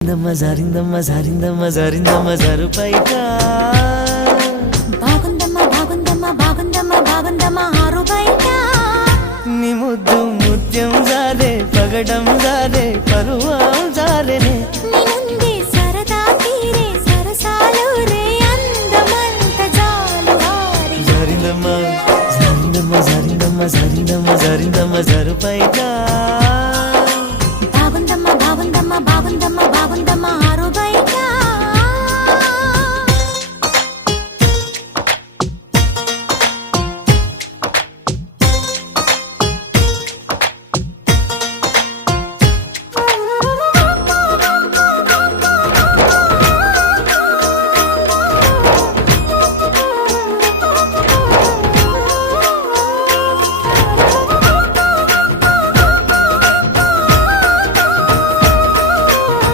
జారిందమ్మ జారిందమ్మ జారిందమ్మ జారుపైగా బాగుందమ్మ బాగుందమ్మ బాగుందమ్మ బాగుందమ్మ ఆరు బయట నీ ముద్దు ముత్యం జారే పగడం జారే పరువం జారేనే నీ ముందే సరదా తీరే సరసాలు రే అందమంత జాలు వారి జారిందమ్మ జారిందమ్మ జారిందమ్మ జారిందమ్మ జారిందమ్మ జారుపైగా బాగుందమ్మ బాగుందమ్మ బాగుందమ్మ బాగుందమ్మ